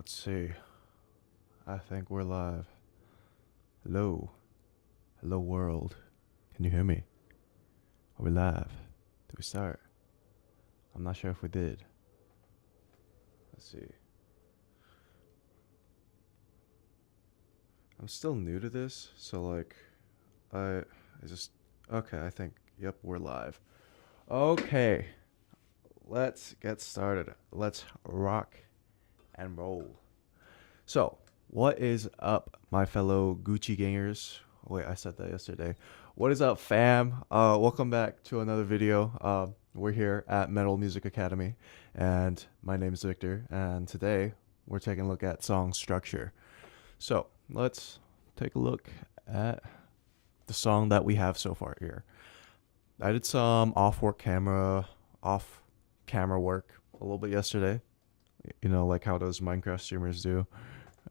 Let's see. I think we're live. Hello. Hello, world. Can you hear me? Are we live? Did we start? I'm not sure if we did. Let's see. I'm still new to this, so I just okay. I think yep, we're live. Okay, let's get started. Let's rock and roll. So, what is up, my fellow Gucci gangers? Wait, I said that yesterday. What is up, fam? Welcome back to another video. We're here at Metal Music Academy, and my name is Victor. And today we're taking a look at song structure. So let's take a look at the song that we have so far here. I did some off camera work a little bit yesterday. You know, like how those Minecraft streamers do.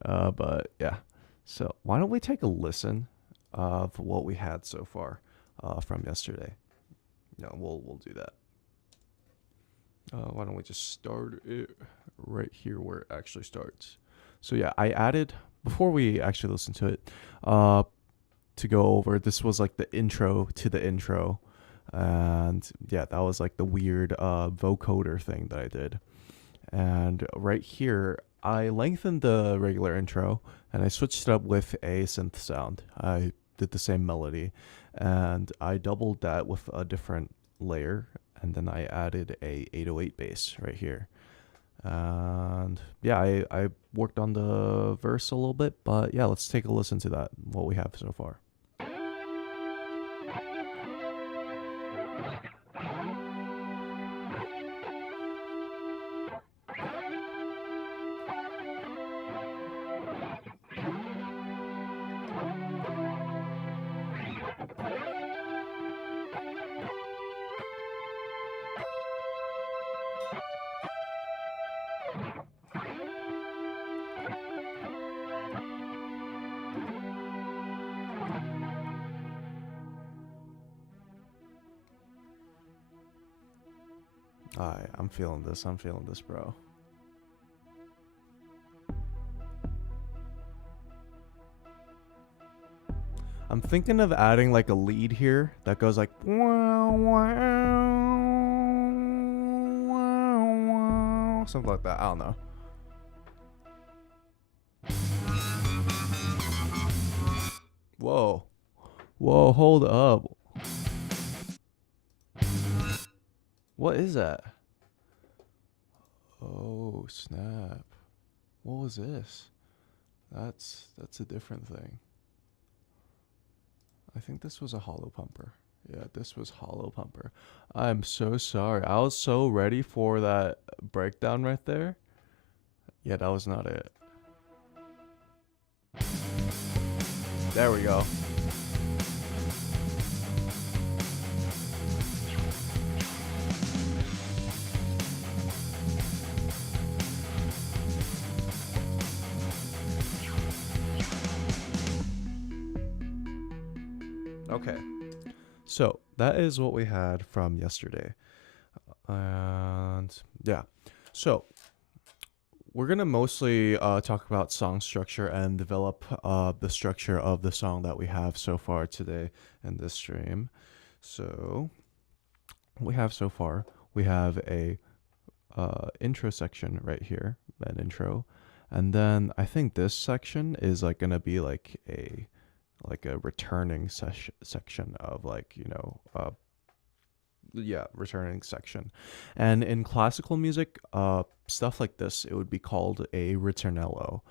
But yeah. So why don't we take a listen of what we had so far from yesterday? No, we'll do that. Why don't we just start it right here where it actually starts? So yeah, I added before we actually listen to it. To go over, this was like the intro to the intro, and yeah, that was like the weird vocoder thing that I did. And right here, I lengthened the regular intro and I switched it up with a synth sound. I did the same melody and I doubled that with a different layer. And then I added a 808 bass right here. And yeah, I worked on the verse a little bit, but yeah, let's take a listen to that, what we have so far. Alright, I'm feeling this. I'm feeling this, bro. I'm thinking of adding like a lead here that goes like wow, wow, wow, wow, something like that. I don't know. Whoa. Whoa, hold up. What is that? Oh, snap. What was this? That's a different thing. I think this was a hollow pumper. Yeah, this was hollow pumper. I'm so sorry. I was so ready for that breakdown right there. Yeah, that was not it. There we go. Okay. So that is what we had from yesterday. And yeah. So we're going to mostly talk about song structure and develop the structure of the song that we have so far today in this stream. So we have so far, we have a intro section right here, an intro. And then I think this section is like going to be like a returning section of like, you know, yeah, returning section. And in classical music, stuff like this, it would be called a ritornello.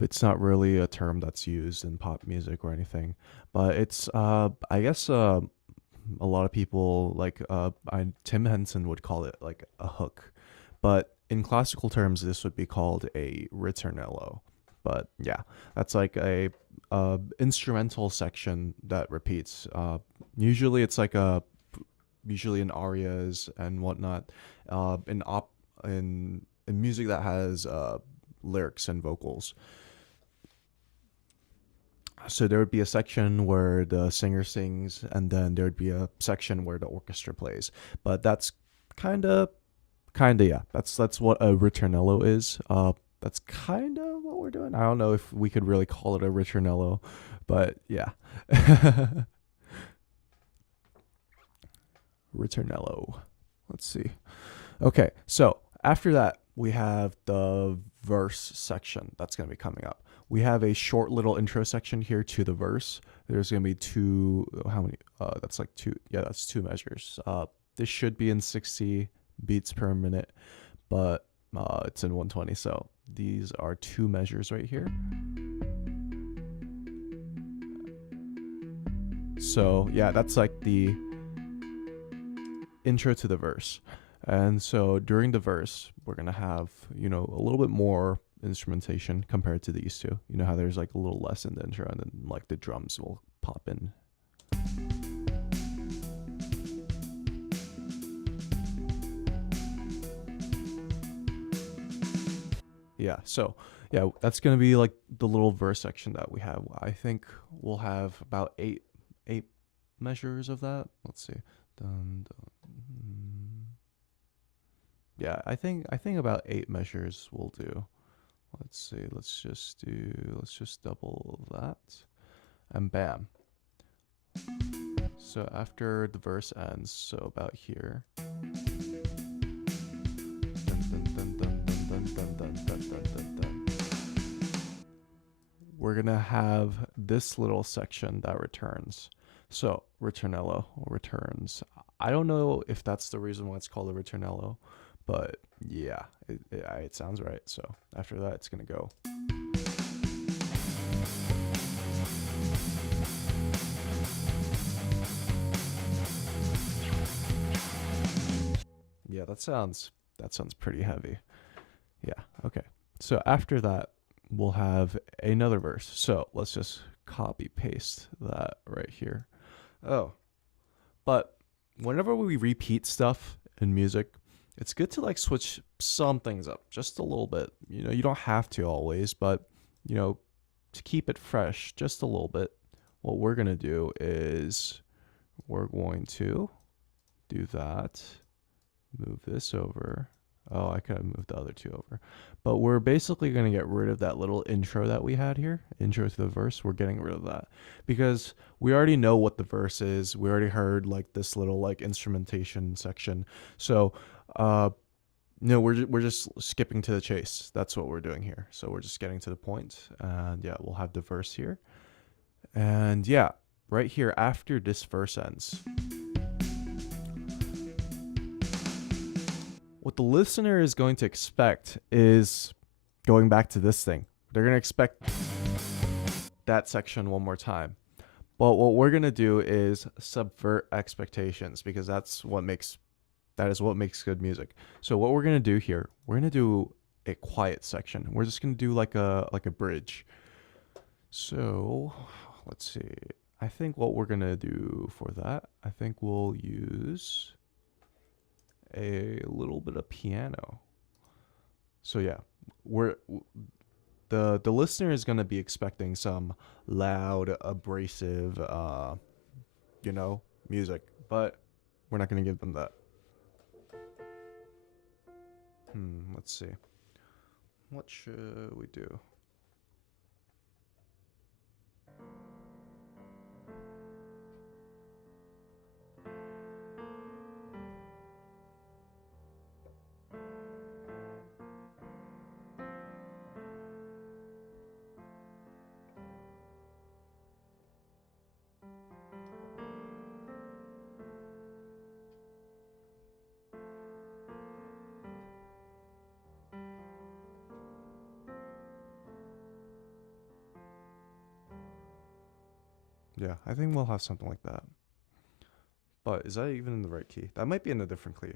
It's not really a term that's used in pop music or anything, but it's I guess a lot of people like Tim Henson would call it like a hook, but in classical terms, this would be called a ritornello. But yeah, that's like a instrumental section that repeats. Usually, it's like a usually in arias and whatnot. In music that has lyrics and vocals. So there would be a section where the singer sings, and then there would be a section where the orchestra plays. But that's kind of yeah. That's what a ritornello is. that's kind of what we're doing. I don't know if we could really call it a ritornello, but yeah. Ritornello. Let's see. Okay, so after that, we have the verse section that's going to be coming up. We have a short little intro section here to the verse. There's going to be two, how many? That's like two, yeah, that's two measures. This should be in 60 beats per minute, but it's in 120. So these are two measures right here. So yeah, that's like the intro to the verse. And so during the verse, we're going to have, you know, a little bit more instrumentation compared to these two. You know how there's like a little less in the intro and then like the drums will pop in. Yeah, so yeah, that's going to be like the little verse section that we have. I think we'll have about eight measures of that. Let's see. Dun, dun. Yeah, I think about 8 measures will do. Let's see. Let's just double that, and bam. So after the verse ends, so about here. We're gonna have this little section that returns. So ritornello returns. I don't know if that's the reason why it's called a ritornello, but yeah, it sounds right. So after that, it's gonna go. Yeah, that sounds pretty heavy. Yeah, okay. So after that, we'll have another verse. So let's just copy paste that right here. Oh, but whenever we repeat stuff in music, it's good to like switch some things up just a little bit. You know, you don't have to always, but you know, to keep it fresh just a little bit, what we're going to do is we're going to do that, move this over. Oh, I could have moved the other two over. But we're basically going to get rid of that little intro that we had here, intro to the verse. We're getting rid of that because we already know what the verse is. We already heard like this little like instrumentation section. So, no, we're just skipping to the chase. That's what we're doing here. So we're just getting to the point. And yeah, we'll have the verse here. And yeah, right here after this verse ends, what the listener is going to expect is going back to this thing. They're going to expect that section one more time. But what we're going to do is subvert expectations because that is what makes good music. So what we're going to do here, we're going to do a quiet section. We're just going to do like a bridge. So, let's see. I think what we're going to do for that, I think we'll use a little bit of piano. So yeah, the listener is going to be expecting some loud, abrasive you know, music, but we're not going to give them that. Let's see. What should we do? Yeah, I think we'll have something like that. But is that even in the right key? That might be in a different key.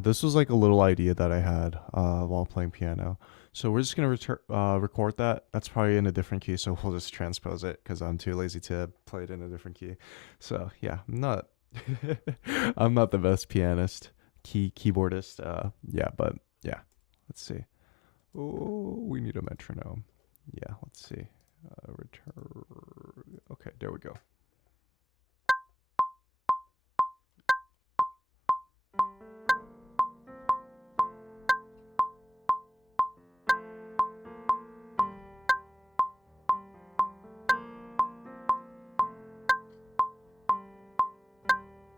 This was like a little idea that I had while playing piano. So we're just gonna record that. That's probably in a different key, so we'll just transpose it because I'm too lazy to play it in a different key. So yeah, I'm not I'm not the best pianist, keyboardist. Yeah, but yeah, let's see. Oh, we need a metronome. Yeah, let's see. Return. Okay, there we go.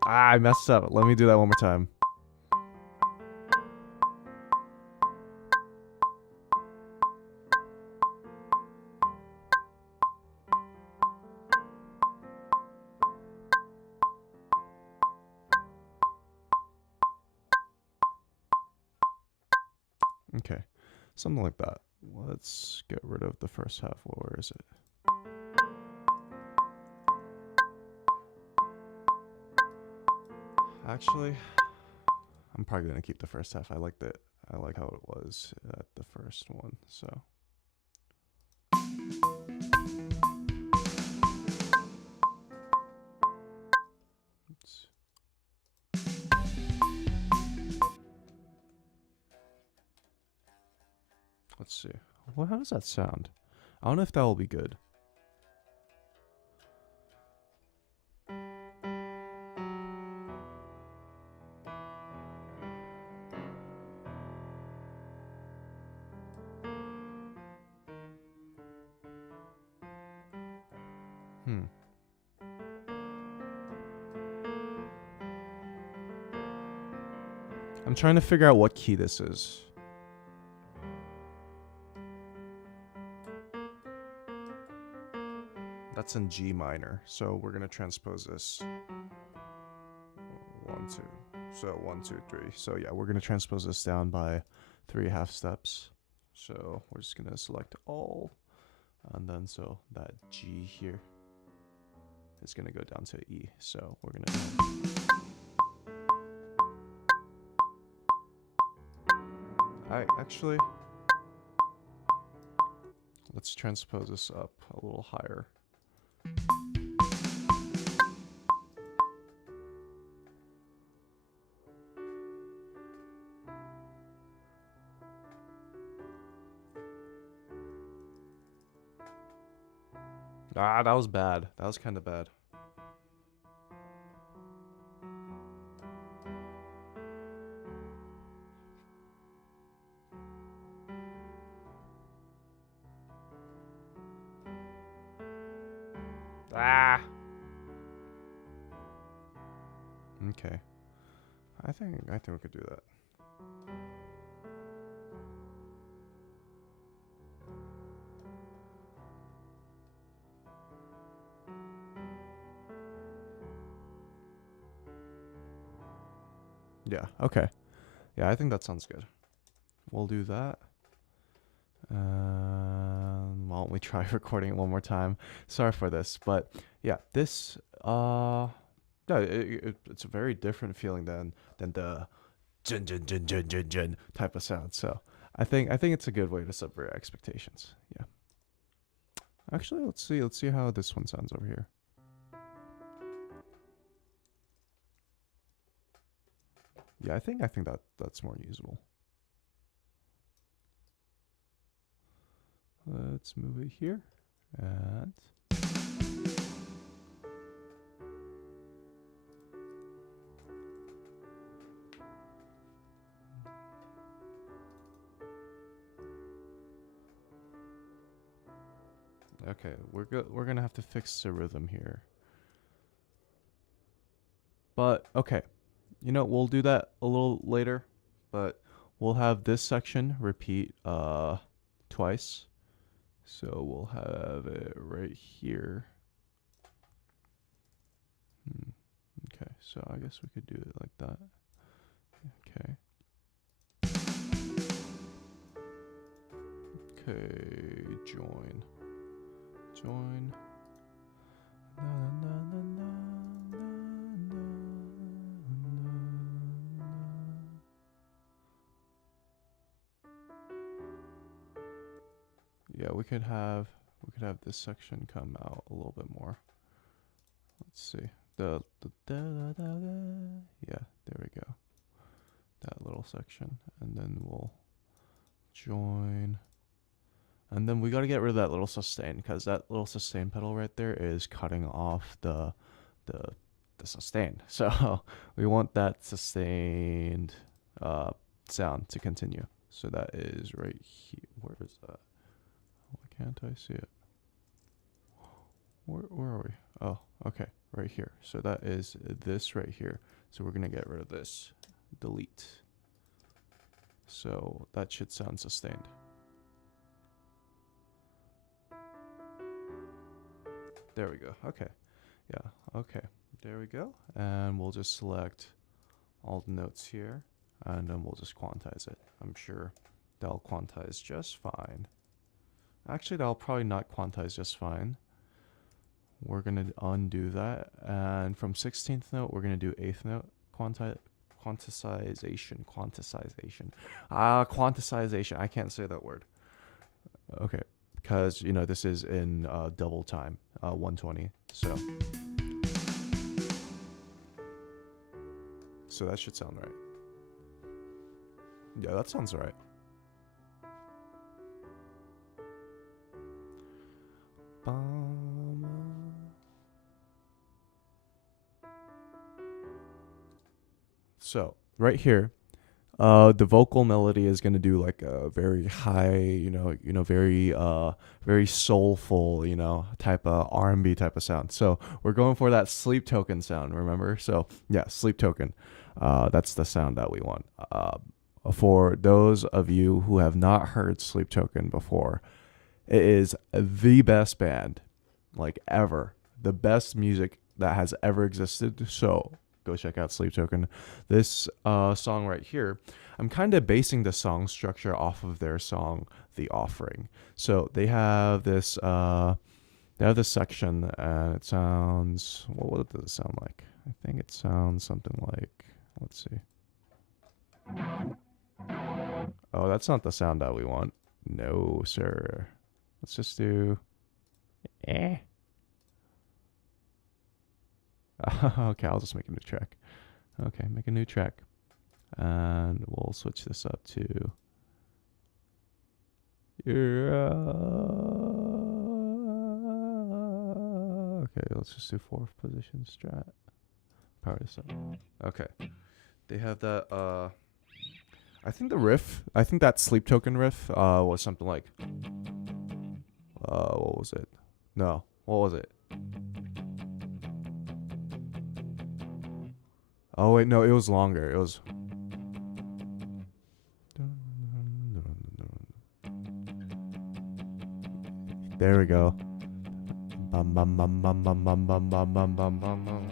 Ah, I messed up. Let me do that one more time. Okay, something like that. Let's get rid of the first half. Where is it? Actually, I'm probably gonna keep the first half. I liked it. I like how it was at the first one. So. Oops. Let's see. Well, how does that sound? I don't know if that will be good. Hmm. I'm trying to figure out what key this is. That's in G minor. So we're gonna transpose this. 1, 2. So 1, 2, 3. So yeah, we're gonna transpose this down by 3 half steps. So we're just gonna select all, and then so that G here is gonna go down to E. So we're gonna. Actually, let's transpose this up a little higher. Ah, that was bad. That was kind of bad. Ah. Okay. I think we could do that. Yeah. Okay. Yeah, I think that sounds good. We'll do that. Why don't we try recording it one more time? Sorry for this, but yeah, this yeah, it's a very different feeling than the jun jun jun jun jun jun type of sound. So I think it's a good way to subvert expectations. Yeah. Actually, let's see how this one sounds over here. Yeah, I think that's more usable. Let's move it here, and okay, we're gonna have to fix the rhythm here. But okay, you know, we'll do that a little later, but we'll have this section repeat twice. So we'll have it right here. Okay, so I guess we could do it like that. Okay. Okay, join. Join. Na, na, na, na, na, na, na. Yeah, we could have this section come out a little bit more. Let's see. The da, da, da, da. Yeah, there we go. That little section, and then we'll join. And then we got to get rid of that little sustain, because that little sustain pedal right there is cutting off the sustain. So we want that sustained sound to continue. So that is right here. Where is that? Why can't I see it? Where are we? Oh, okay, right here. So that is this right here. So we're gonna get rid of this. Delete. So that should sound sustained. There we go. Okay. Yeah. Okay. There we go. And we'll just select all the notes here, and then we'll just quantize it. I'm sure that'll quantize just fine. Actually, that'll probably not quantize just fine. We're gonna undo that, and from 16th note, we're gonna do 8th note quantization. Quantization. I can't say that word. Okay, because you know this is in double time, 120. So that should sound right. Yeah, that sounds right. So right here, the vocal melody is gonna do like a very high, very soulful, type of R&B type of sound. So we're going for that Sleep Token sound. Remember? So yeah, Sleep Token. That's the sound that we want. For those of you who have not heard Sleep Token before, it is the best band, like ever. The best music that has ever existed. So go check out Sleep Token. This song right here, I'm kind of basing the song structure off of their song The Offering. So they have this section, and it sounds, what does it sound like? I think it sounds something like, let's see. Oh, that's not the sound that we want. No, sir. Let's just do okay, I'll just make a new track. Okay, make a new track. And we'll switch this up to okay, let's just do 4th position strat. Power this up. Okay. They have that I think that Sleep Token riff was something like what was it? No, what was it? Oh wait, no, it was longer. It was there we go. Bum bum bum bum bum bum bum bum bum bum bum.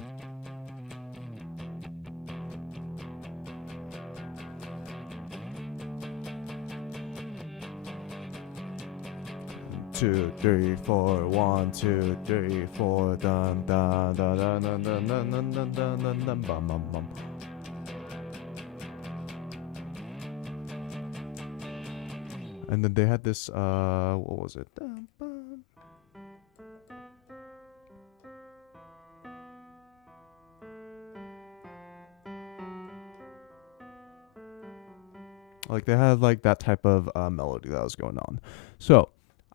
2, 3, 4, 1, 2, 3, 4, dun dun dun dun dun dun dun dun dun dun dun dun bum bum bum. And then they had this what was it? Like they had like that type of melody that was going on. So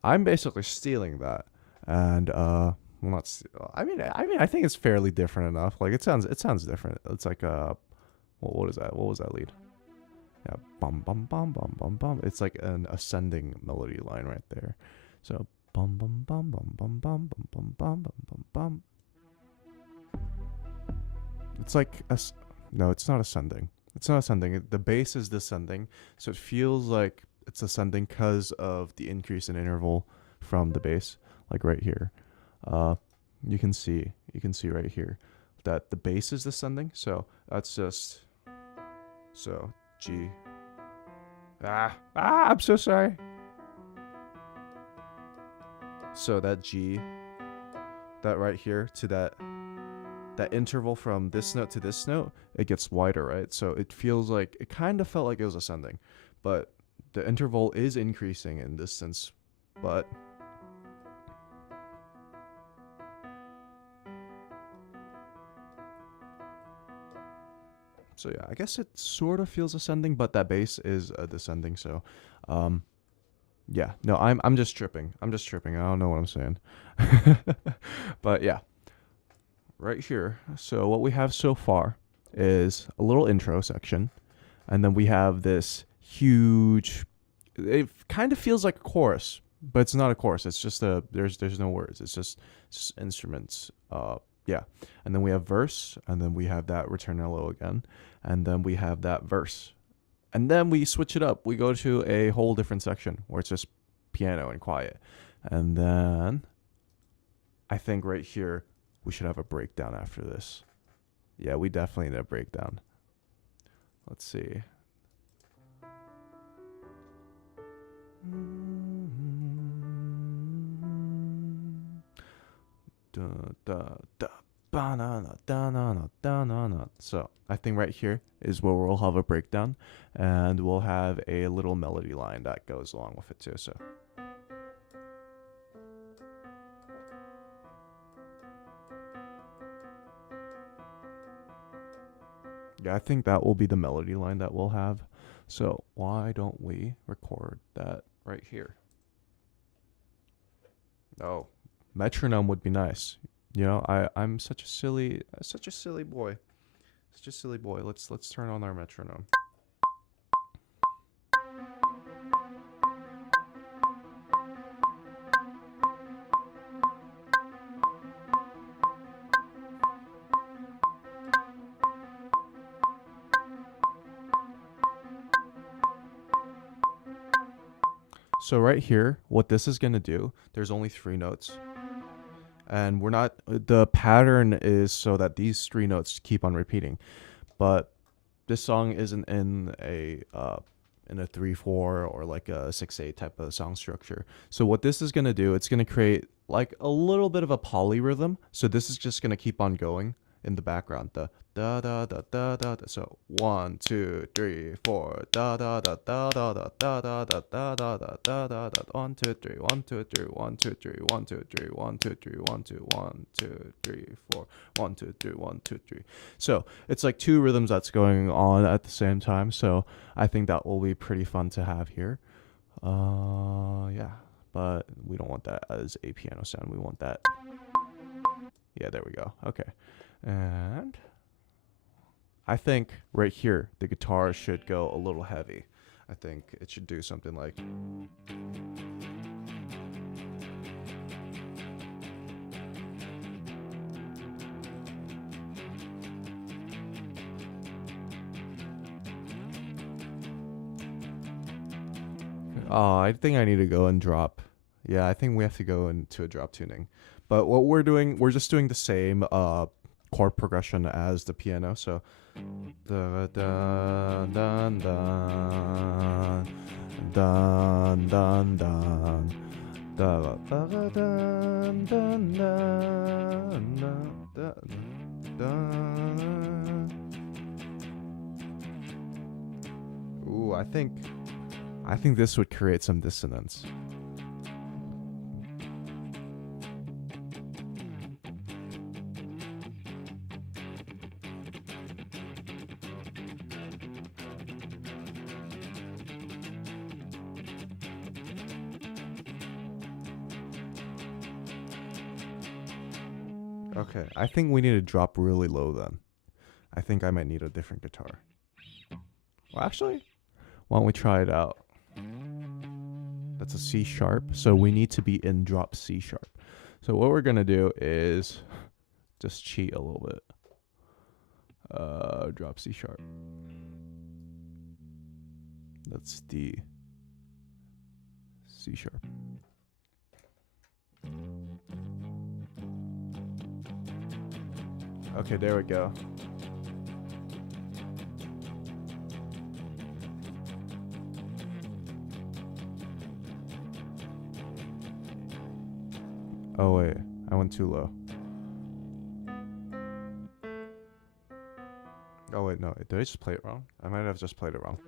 I'm basically stealing that, and well, not. I mean, I think it's fairly different enough. Like it sounds different. It's like what is that? What was that lead? Yeah, bum bum bum bum bum bum. It's like an ascending melody line right there. So bum bum bum bum bum bum bum bum bum bum bum bum. It's like no, it's not ascending. It's not ascending. The bass is descending, so it feels like it's ascending because of the increase in interval from the bass, like right here. You can see right here that the bass is descending. So that's just so G. I'm so sorry. So that G, that right here to that interval from this note to this note, it gets wider, right? So it feels like, it kind of felt like it was ascending, but the interval is increasing in distance, but so yeah, I guess it sort of feels ascending, but that bass is descending. So, yeah, no, I'm just tripping. I don't know what I'm saying, but yeah. Right here. So what we have so far is a little intro section, and then we have this huge, it kind of feels like a chorus, but it's not a chorus. It's just there's no words. It's just instruments Yeah, and then we have verse, and then we have that ritornello again, and then we have that verse, and then we switch it up. We go to a whole different section where it's just piano and quiet, and then I think right here we should have a breakdown after this. Yeah, we definitely need a breakdown. Let's see. Da, da, da. So I think right here is where we'll have a breakdown, and we'll have a little melody line that goes along with it too. So yeah, I think that will be the melody line that we'll have. So why don't we record that right here? Oh, metronome would be nice. You know, I'm such a silly boy. Such a silly boy. Let's turn on our metronome. So right here, what this is going to do, there's only 3 notes. And we're not, the pattern is so that these 3 notes keep on repeating. But this song isn't in a 3/4 or like a 6/8 type of song structure. So what this is going to do, it's going to create like a little bit of a polyrhythm. So this is just going to keep on going in the background. The da da da da da. So 1 2 3 4 da da da da da da da da da da da da da da da 1 2 3 1 2 3 1 2 3 1 2 3 1 2 3 1 2 1 2 3 4 1 2 3 1 2 3. So it's like 2 rhythms that's going on at the same time. So I think that will be pretty fun to have here. Yeah, but we don't want that as a piano sound. We want that. Yeah, there we go. Okay. And I think right here, the guitar should go a little heavy. I think it should do something like. Oh, I think I need to go and drop. Yeah, I think we have to go into a drop tuning. But what we're doing, we're just doing the same chord progression as the piano. So da da dun dun dun dun dun da da da dun dun dun dun. Ooh, I think this would create some dissonance. Okay, I think we need to drop really low then. I think I might need a different guitar. Well, actually, why don't we try it out? That's a C sharp, so we need to be in drop C sharp. So what we're gonna do is just cheat a little bit. Drop C sharp. That's D. C sharp. Okay, there we go. Oh wait, I went too low. Oh wait, no, did I just play it wrong? I might have just played it wrong.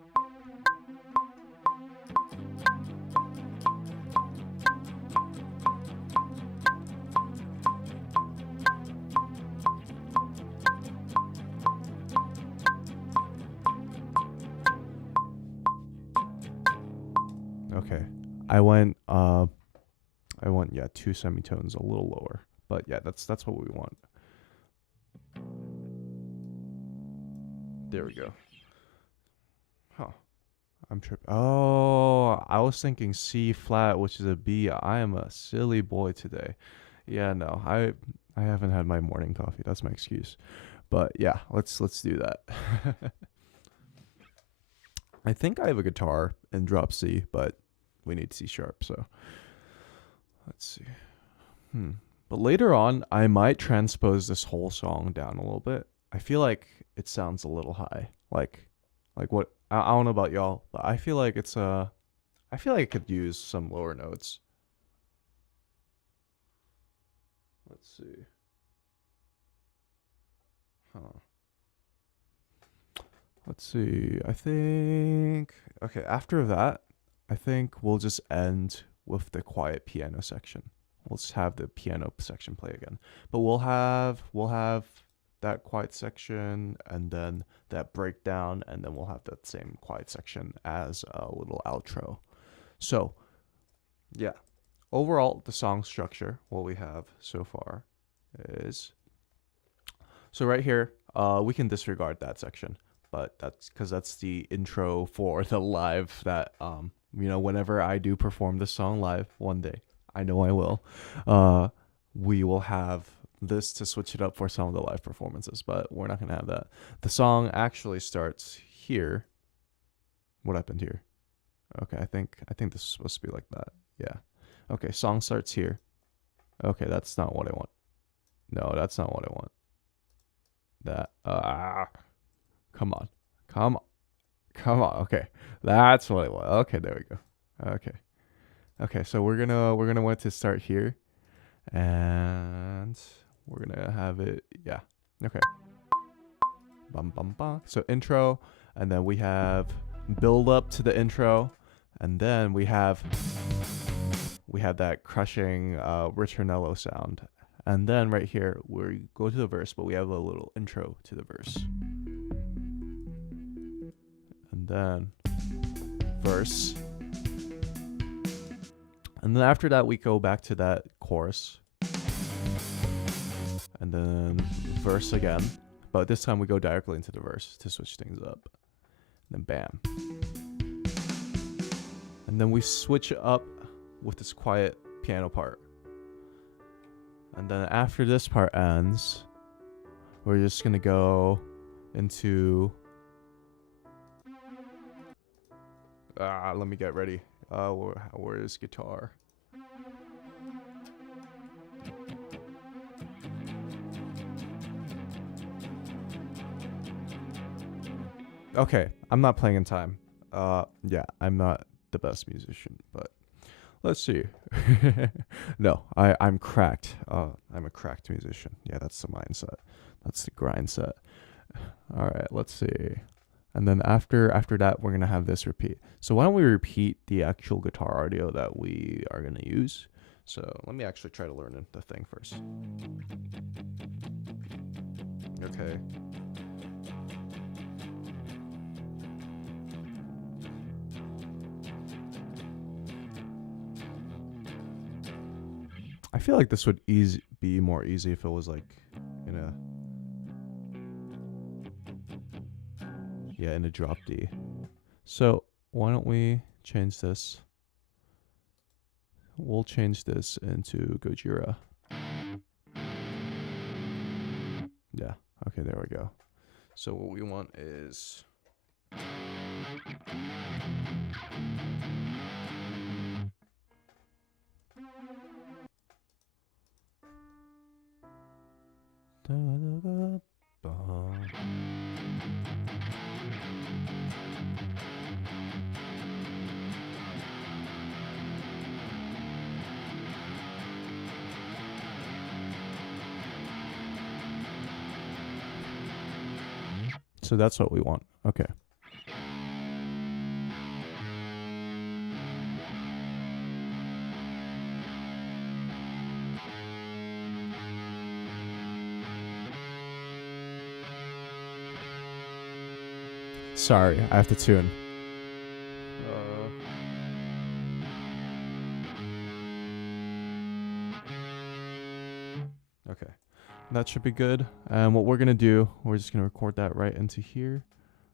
Okay, I went yeah, 2 semitones a little lower, but yeah, that's what we want. There we go. Huh. I'm tripping. Oh, I was thinking C flat, which is a B. I am a silly boy today. Yeah, no, I I haven't had my morning coffee. That's my excuse. But yeah, let's do that. I think I have a guitar in drop C, but we need C sharp, so let's see. But later on, I might transpose this whole song down a little bit. I feel like it sounds a little high. Like what I don't know about y'all, but I feel like I feel like it could use some lower notes. Let's see. Let's see. I think okay, after that, I think we'll just end with the quiet piano section. We'll just have the piano section play again. But we'll have that quiet section and then that breakdown, and then we'll have that same quiet section as a little outro. So, yeah. Overall, the song structure, what we have so far is so right here, we can disregard that section, but that's because that's the intro for the live that whenever I do perform this song live one day, I know I will, we will have this to switch it up for some of the live performances, but we're not gonna have that. The song actually starts here. What happened here? Okay, I think this is supposed to be like that. Yeah. Okay, song starts here. Okay, that's not what I want. No, that's not what I want. That come on. Come on. Okay. That's what I want. Okay, there we go. Okay, so we're gonna want to start here. And we're gonna have it, yeah. Okay. Bum bum bum. So intro, and then we have build up to the intro, and then we have that crushing ritornello sound. And then right here, we go to the verse, but we have a little intro to the verse. And then verse. And then after that, we go back to that chorus. And then verse again. But this time we go directly into the verse to switch things up. And then bam. And then we switch up with this quiet piano part. And then after this part ends, we're just going to go into... let me get ready. Where is guitar? Okay, I'm not playing in time. Yeah, I'm not the best musician, but let's see. No, I'm cracked. I'm a cracked musician. Yeah, that's the mindset. That's the grind set. All right, let's see. And then after that, we're going to have this repeat. So why don't we repeat the actual guitar audio that we are going to use? So let me actually try to learn the thing first. Okay. I feel like this would be more easy if it was like in a drop D. So why don't we change this? We'll change this into Gojira. Yeah. Okay, there we go. So what we want is so that's what we want. Okay. Sorry, I have to tune. Okay, that should be good. And what we're gonna do, we're just gonna record that right into here.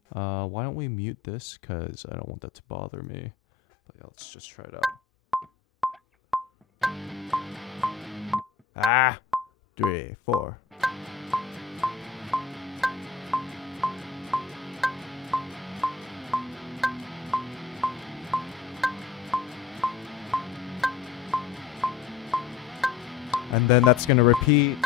Why don't we mute this? Cause I don't want that to bother me. But yeah, let's just try it out. 3, 4. And then that's going to repeat.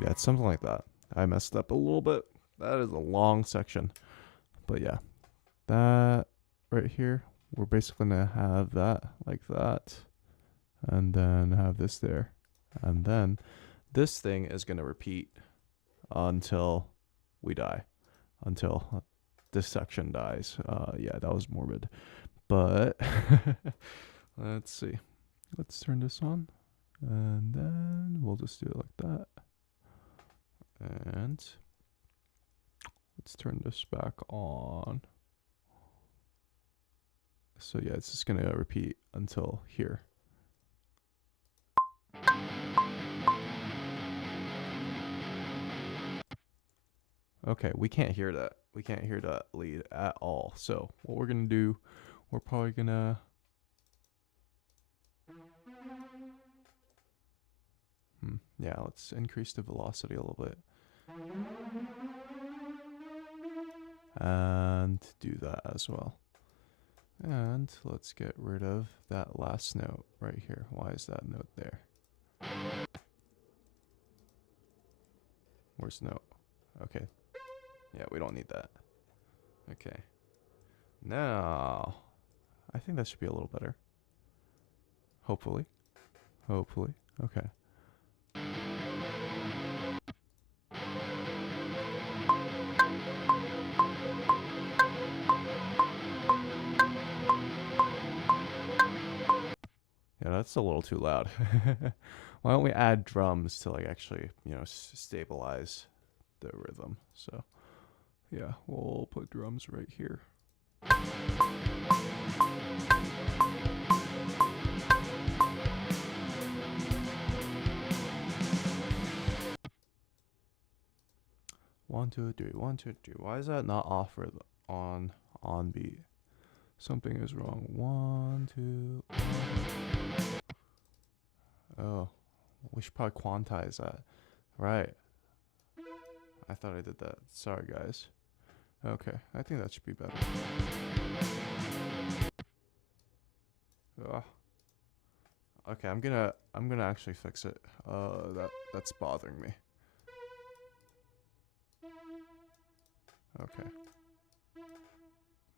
Yeah, it's something like that. I messed up a little bit. That is a long section. But yeah, that right here, we're basically going to have that like that. And then have this there. And then this thing is going to repeat until we die. Until this section dies. Yeah, that was morbid. But let's see. Let's turn this on. And then we'll just do it like that. And let's turn this back on. So yeah, it's just going to repeat until here. Okay, we can't hear that. We can't hear that lead at all. So what we're going to do, we're probably going to... Yeah, let's increase the velocity a little bit. And do that as well. And let's get rid of that last note right here. Why is that note there? Where's note? Okay. Yeah, we don't need that. Okay. Now, I think that should be a little better. Hopefully. Hopefully. Okay. Yeah, that's a little too loud. Why don't we add drums to like actually, you know, stabilize the rhythm? So, yeah, we'll put drums right here. One, two, three. 1, 2, 3. Why is that not off or on beat? Something is wrong. 1, 2. Oh, we should probably quantize that. Right. I thought I did that. Sorry, guys. Okay, I think that should be better. Ugh. Okay, I'm gonna actually fix it. That's bothering me. Okay.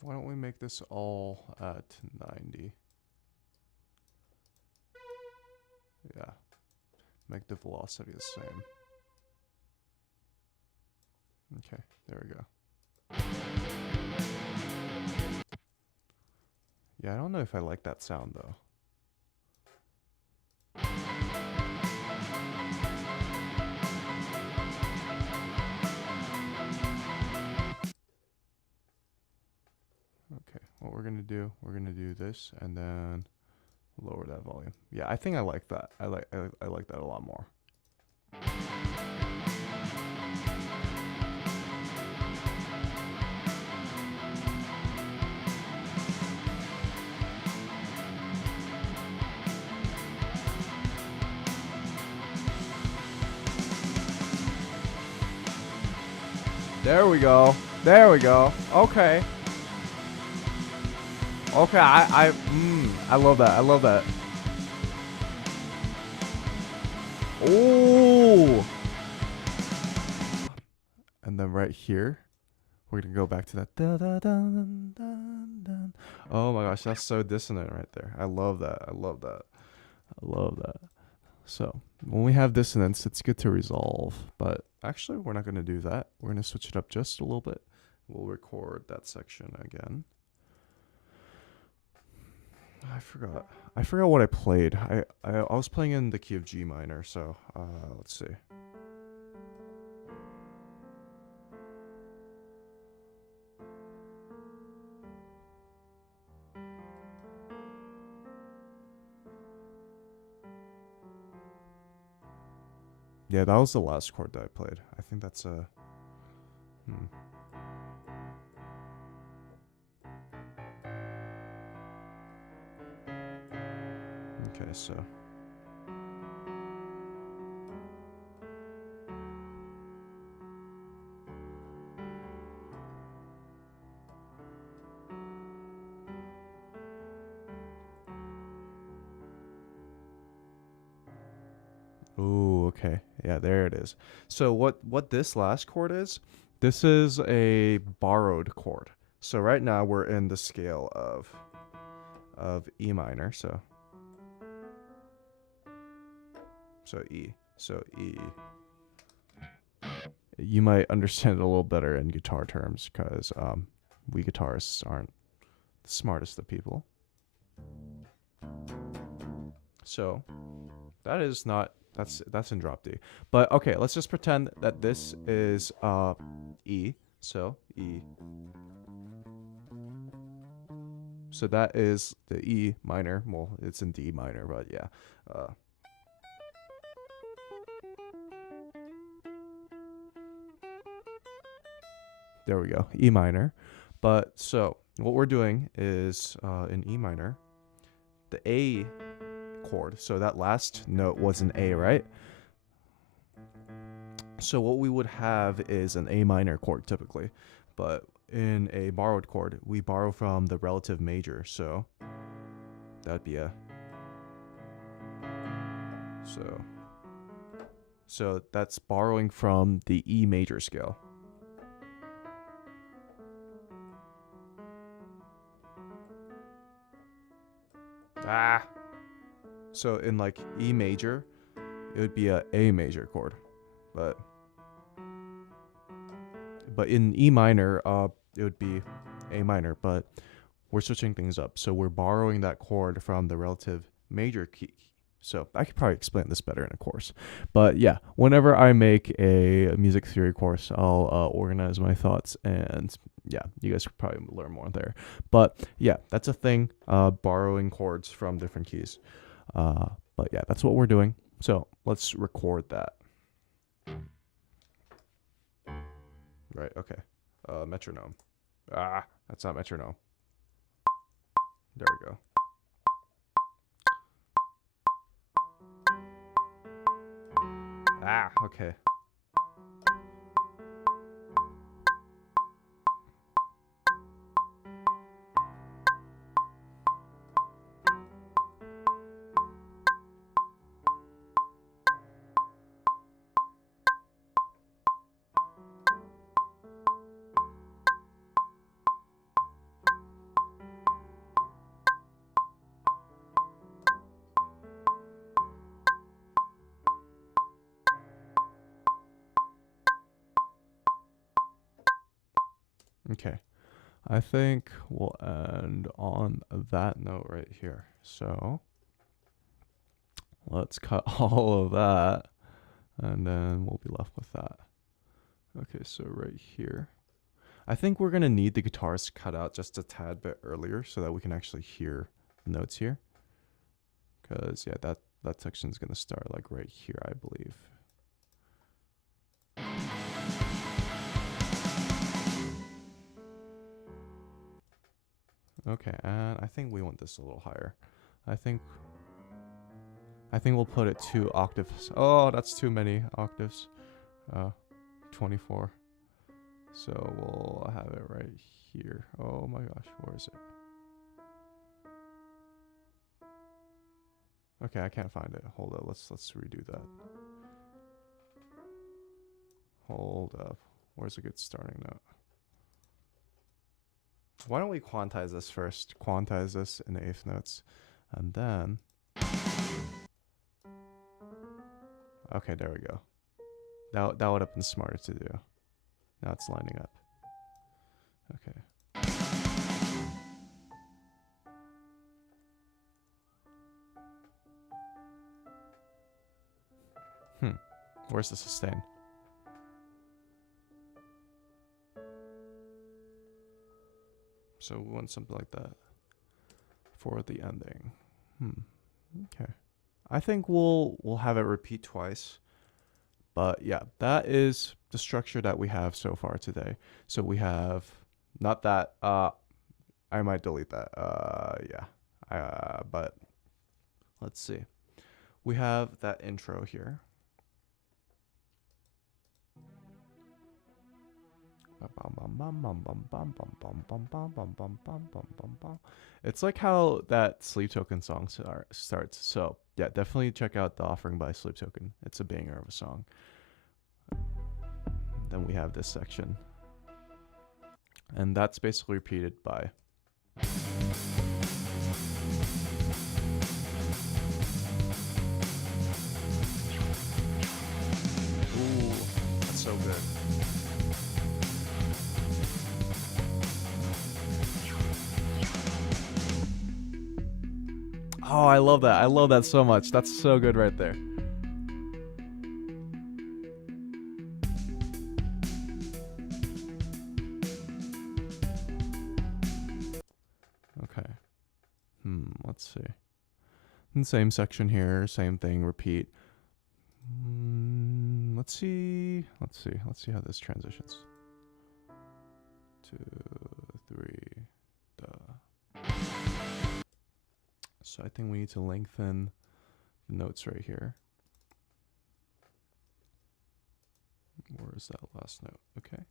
Why don't we make this all at 90? Yeah. Make the velocity the same. Okay, there we go. Yeah, I don't know if I like that sound though. Okay, what we're gonna do this and then lower that volume. Yeah, I think I like that. I like that a lot more. There we go. There we go. Okay. Okay, I love that. I love that. Oh. And then right here, we're gonna go back to that. Da, da, dun, dun, dun. Oh my gosh, that's so dissonant right there. I love that. I love that. I love that. So when we have dissonance, it's good to resolve. But actually, we're not gonna do that. We're gonna switch it up just a little bit. We'll record that section again. I forgot what I played. I was playing in the key of G minor, so let's see. Yeah, that was the last chord that I played. I think that's a... Hmm. Okay, so... Ooh, okay. Yeah, there it is. So what this last chord is, this is a borrowed chord. So right now we're in the scale of E minor, so E. So E. You might understand it a little better in guitar terms because we guitarists aren't the smartest of people. So that is not that's in drop D. But okay, let's just pretend that this is E. So E. So that is the E minor. Well, it's in D minor, but yeah. There we go, E minor. But so what we're doing is in E minor, the A chord. So that last note was an A, right? So what we would have is an A minor chord typically, but in a borrowed chord, we borrow from the relative major. So that'd be a so that's borrowing from the E major scale. So in like E major, it would be a A major chord, but in E minor, it would be A minor. But we're switching things up, so we're borrowing that chord from the relative major key. So I could probably explain this better in a course, but yeah, whenever I make a music theory course, I'll organize my thoughts, and yeah, you guys could probably learn more there. But yeah, that's a thing, borrowing chords from different keys. But yeah, that's what we're doing. So let's record that. Right, okay. Metronome. That's not metronome. There we go. Okay. Okay. I think we'll end on that note right here. So let's cut all of that, and then we'll be left with that. Okay, so right here. I think we're going to need the guitars cut out just a tad bit earlier so that we can actually hear the notes here. Because, yeah, that section is going to start like right here, I believe. Okay, and I think we want this a little higher. I think we'll put it 2 octaves. Oh, that's too many octaves. 24. So we'll have it right here. Oh my gosh, where is it? Okay, I can't find it. Hold up, let's redo that. Hold up. Where's a good starting note? Why don't we quantize this first? Quantize this in eighth notes, and then... Okay, there we go. That would have been smarter to do. Now it's lining up. Okay. Where's the sustain? So we want something like that for the ending. Okay. I think we'll have it repeat twice, But yeah, that is the structure that we have so far today. So we have not that I might delete that. Yeah. But let's see. We have that intro here. It's like how that Sleep Token song starts. So yeah, definitely check out The Offering by Sleep Token. It's a banger of a song. Then we have this section. And that's basically repeated by ooh, that's so good. Oh, I love that. I love that so much. That's so good right there. Okay. Let's see. And same section here, same thing, repeat. Let's see. Let's see how this transitions. 2, 3, duh. So I think we need to lengthen the notes right here. Where is that last note? Okay.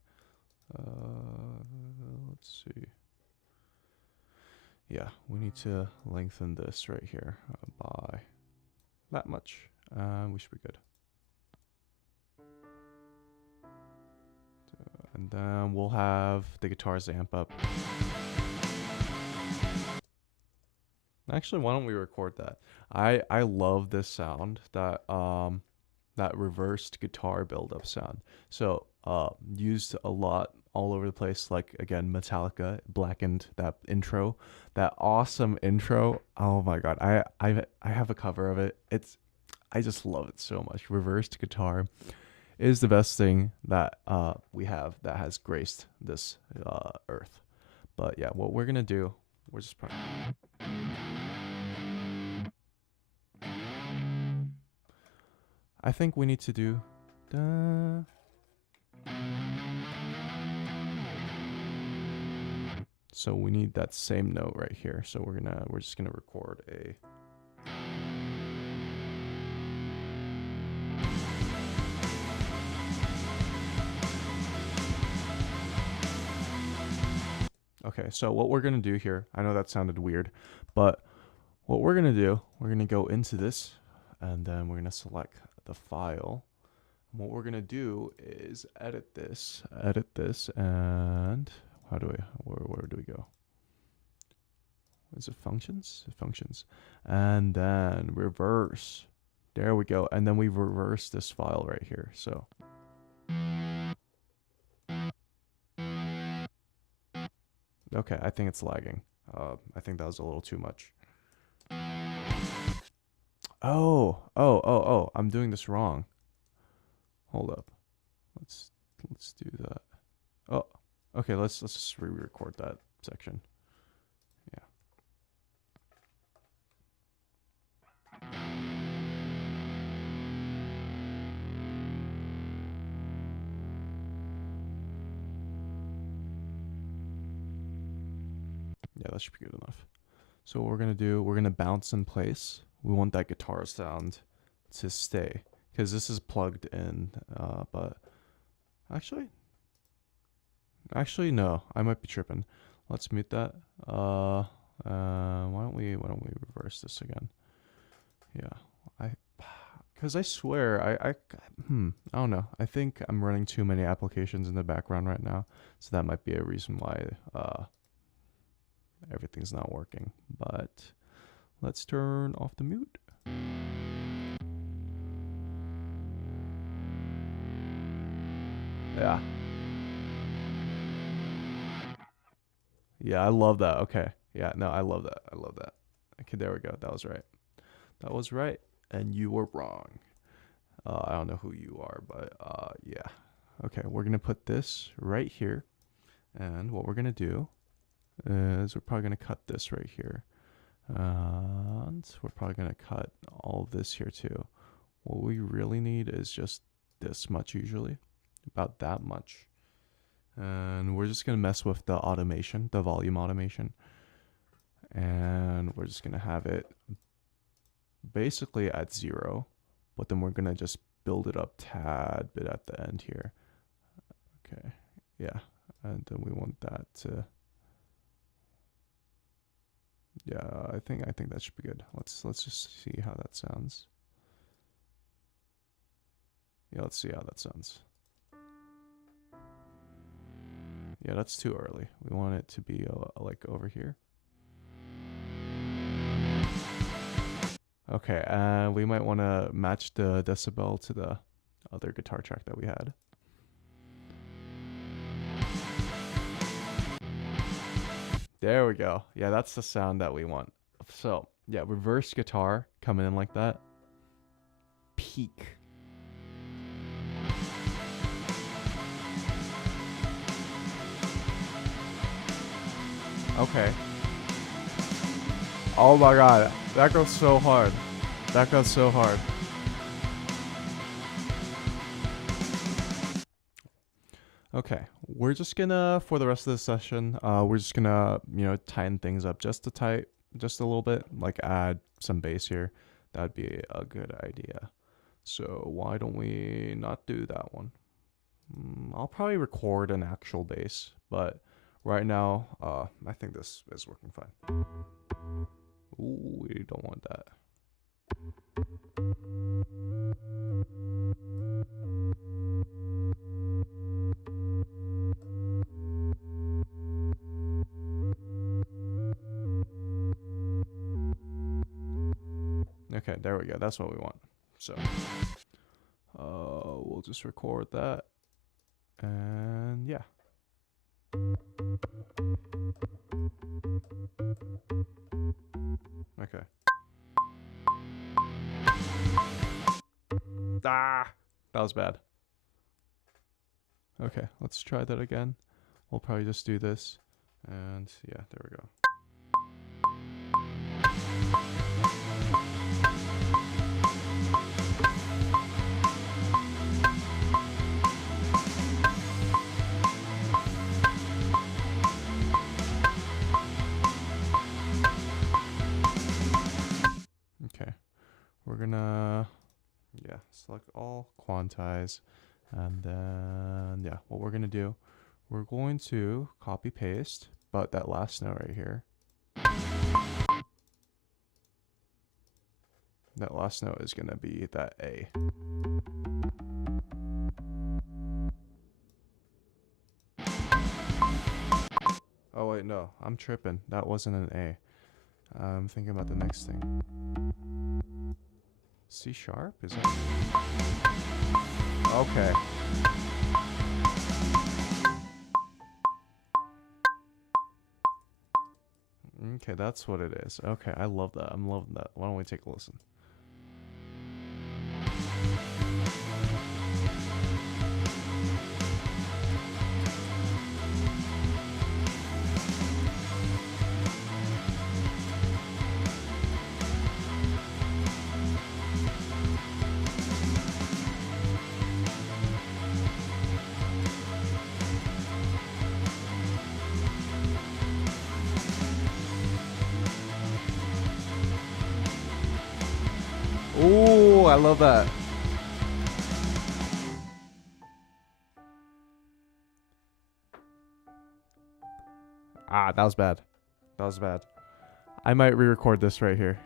Let's see. Yeah, we need to lengthen this right here by that much. We should be good. And then we'll have the guitars amp up. Actually, why don't we record that? I love this sound, that that reversed guitar build-up sound. So used a lot all over the place. Like again, Metallica, Blackened, that intro, that awesome intro. Oh my god, I have a cover of it. I just love it so much. Reversed guitar is the best thing that we have that has graced this earth. But yeah, what we're gonna do, we're just probably I think we need to do da. So we need that same note right here. So we're just gonna record a Okay, so what we're gonna do here, I know that sounded weird, but what we're gonna do, we're gonna go into this and then we're gonna select the file. And what we're gonna do is edit this, and where do we go? Is it functions? Functions. And then reverse. There we go. And then we reverse this file right here. So okay, I think it's lagging. I think that was a little too much. Oh, I'm doing this wrong. Hold up. Let's do that. Oh, okay, let's just re-record that section. Yeah, that should be good enough. So what we're gonna do, we're gonna bounce in place. We want that guitar sound to stay because this is plugged in. But actually no, I might be tripping. Let's mute that. Why don't we reverse this again? Yeah, because I swear I don't know. I think I'm running too many applications in the background right now, so that might be a reason why everything's not working. But let's turn off the mute. Yeah. Yeah, I love that. Okay. Yeah, no, I love that. I love that. Okay, there we go. That was right. That was right. And you were wrong. I don't know who you are, but yeah. Okay, we're going to put this right here. And what we're going to do is we're probably going to cut this right here. And we're probably going to cut all of this here too. What we really need is just this much usually, about that much. And we're just gonna mess with the automation, the volume automation. And we're just gonna have it basically at 0, but then we're gonna just build it up tad bit at the end here. Okay, yeah, and then we want that to, yeah, I think that should be good. Let's just see how that sounds. Yeah, let's see how that sounds. Yeah, that's too early. We want it to be like over here. Okay, we might want to match the decibel to the other guitar track that we had. There we go. Yeah, that's the sound that we want. So, yeah, reverse guitar coming in like that. Peak. Okay. Oh my god, that goes so hard. That goes so hard. Okay, we're just gonna, for the rest of the session, we're just gonna, tighten things up just a little bit, like add some bass here. That'd be a good idea. So why don't we not do that one? I'll probably record an actual bass, but right now, I think this is working fine. Ooh, we don't want that. Okay, there we go. That's what we want. So, we'll just record that. And yeah. Okay. Ah, that was bad. Okay, let's try that again. We'll probably just do this. And yeah, there we go. Okay, we're gonna, yeah, select all, quantize, and then, yeah, what we're gonna do, we're going to copy paste, but that last note right here, that last note is gonna be that A. Oh wait, no, I'm tripping. That wasn't an A. I'm thinking about the next thing. C sharp? Is it? Okay. Okay, that's what it is. Okay, I love that. I'm loving that. Why don't we take a listen? Ooh, I love that. Ah, that was bad. That was bad. I might re-record this right here.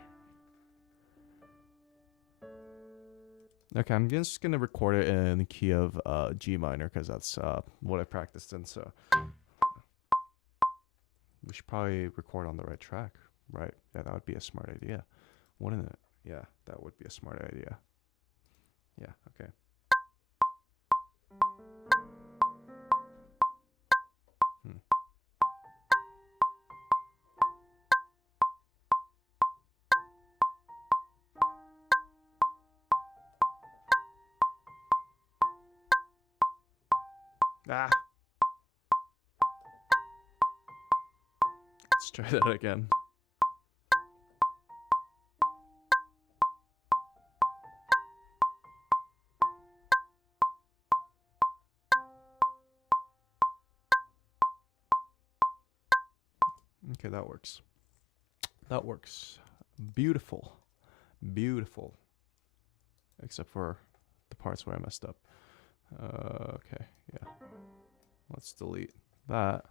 Okay, I'm just gonna record it in the key of G minor because that's what I practiced in. So we should probably record on the right track, right? Yeah, that would be a smart idea, wouldn't it? Yeah, that would be a smart idea. Yeah, okay. Ah. Let's try that again. Okay, that works. That works. Beautiful. Beautiful. Except for the parts where I messed up. Okay, yeah. Let's delete that.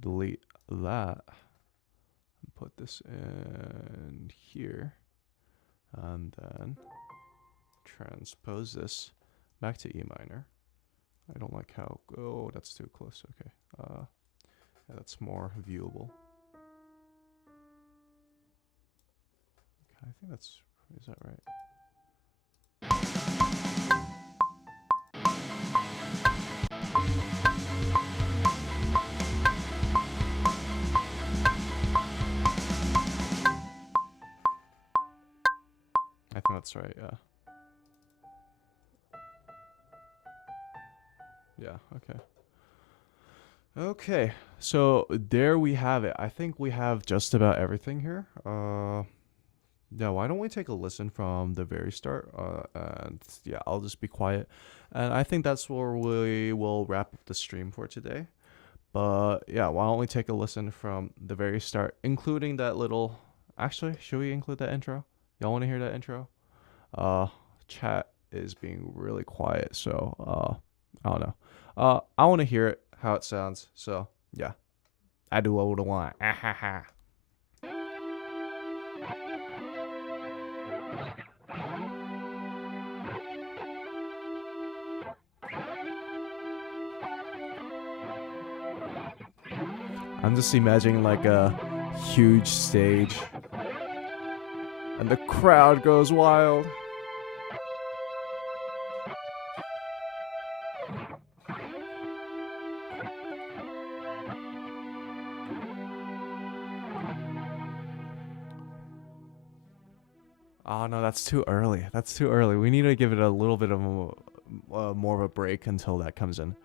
Delete that. And put this in here. And then transpose this back to E minor. I don't like how, oh, that's too close. Okay. Yeah, that's more viewable. Okay, I think that's, is that right? I think that's right, yeah. Yeah, okay. Okay, so there we have it. I think we have just about everything here. Yeah, why don't we take a listen from the very start? And yeah, I'll just be quiet. And I think that's where we will wrap up the stream for today. But yeah, why don't we take a listen from the very start, including that little, actually, should we include that intro? Y'all want to hear that intro? Chat is being really quiet, so I don't know. I want to hear it, how it sounds. So yeah, I do what I want. Ah ha ha. I'm just imagining like a huge stage, and the crowd goes wild. Oh no, that's too early. That's too early. We need to give it a little bit of a, more of a break until that comes in.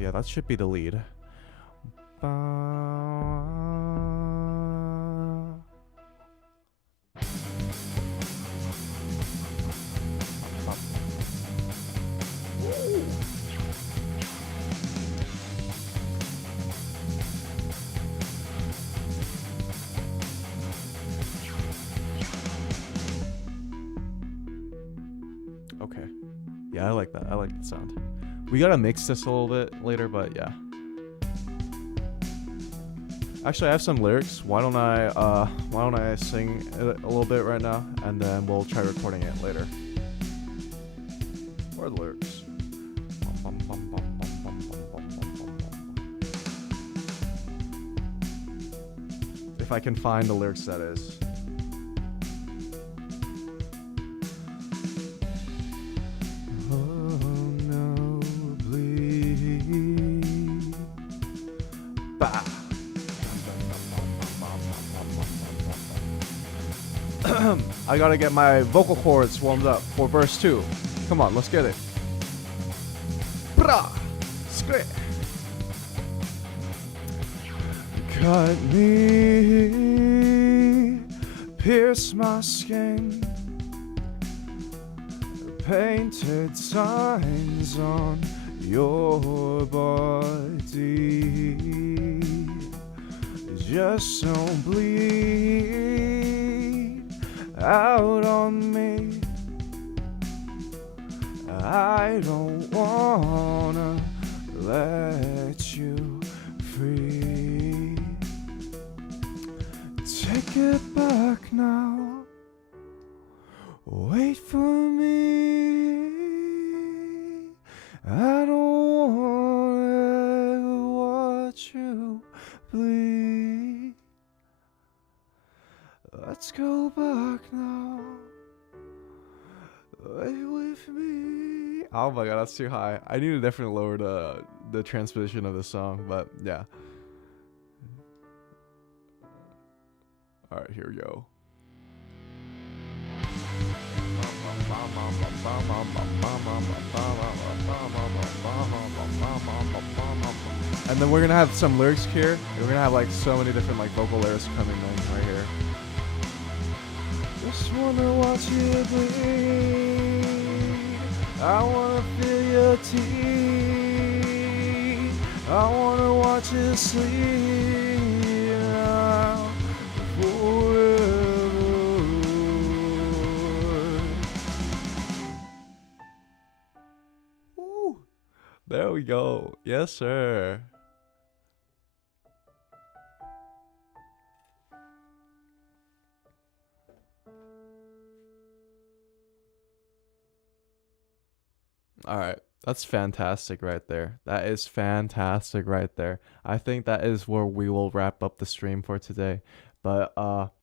Yeah, that should be the lead. Okay. Yeah, I like that. I like the sound. We gotta mix this a little bit later, but yeah. Actually, I have some lyrics. Why don't I sing a little bit right now, and then we'll try recording it later. Or the lyrics. If I can find the lyrics, that is. I gotta get my vocal cords warmed up for verse 2. Come on, let's get it. Brah! Skrit! Cut me, pierce my skin, painted signs on your body. Just don't bleed out on me. I don't wanna let you free. Take it back now. Wait for me. I don't wanna watch you bleed. Let's go back now. Wait with me. Oh my god, that's too high. I need to definitely lower the transposition of the song, but yeah. Alright, here we go. And then we're gonna have some lyrics here. We're gonna have like so many different like vocal lyrics coming in right here. Just wanna watch you bleed. I wanna feel your teeth. I wanna watch you sleep now forever. Woo. There we go. Yes, sir. All right. That's fantastic right there. That is fantastic right there. I think that is where we will wrap up the stream for today. But